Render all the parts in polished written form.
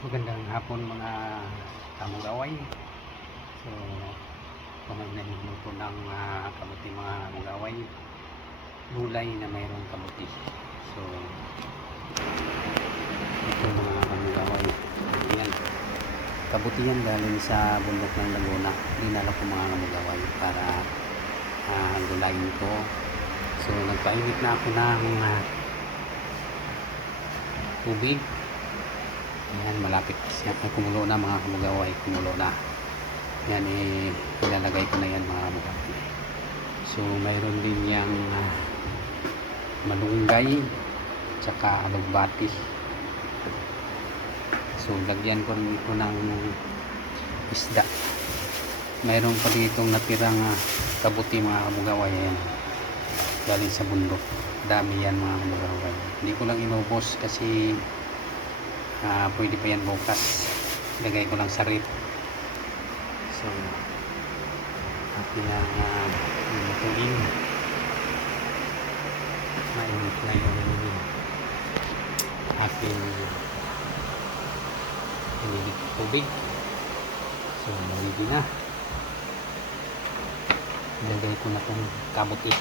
Magandang hapon mga kamugaway. So, kung nagluluto ng kamuti mga kamugaway, gulay na mayroong kamuti. So, ito mga kamugaway, yan. Kabuti yan galing sa bundok ng Laguna. Dinala ko mga kamugaway para gulayin ko. So, nagpainit na ako ng tubig. Ayan, malapit siya. Kumulo na mga kamugaway, kumulo na. Yan, ilalagay ko na yan mga kamugaway. So, mayroon din yung malunggay tsaka alugbati. So, lagyan ko rin ito ng isda. Mayroon pa ditong natirang kabuti mga kamugaway. Ayan, galing sa bundok. Dami yan mga kamugaway. Hindi ko lang inubos kasi pwede pa yan bukas. Ilagay ko lang sa rip. So atin na lutuin. Mainit na yung ating inilig tubig. So naligi na. Ilagay ko na itong kabuti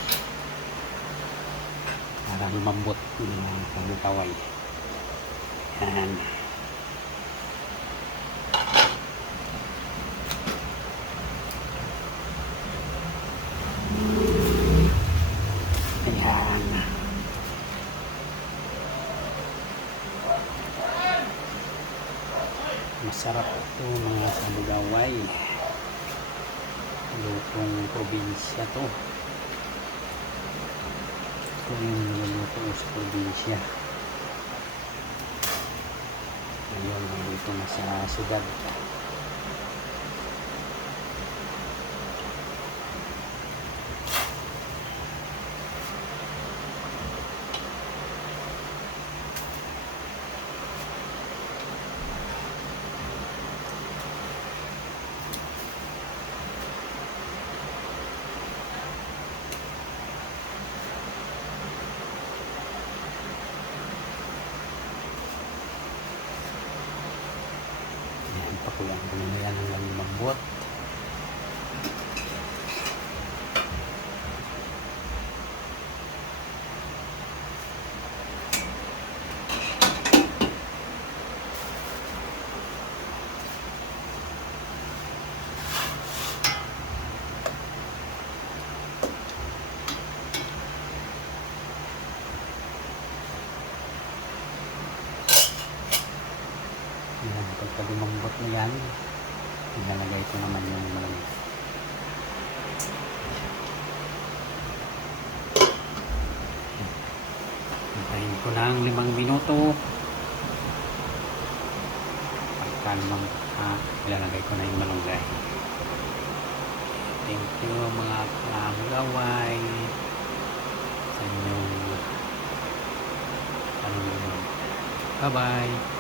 para lumambot yung kamutaway. Yan. Ayan. Masarap ito mga kamugaway. Lutong probinsya to. Ito yung niluluto sa probinsya. Ngayon, dito na sa siyudad. Pakulang ko na yan hanggang lumambot. Yan, pagka lumambot na yan, ilalagay ko naman yung malamig. Hintayin ko ng 5 minuto. Pagka ilalagay ko na yung malunggay. Thank you mga kamugaway sa inyong panunod. Bye bye.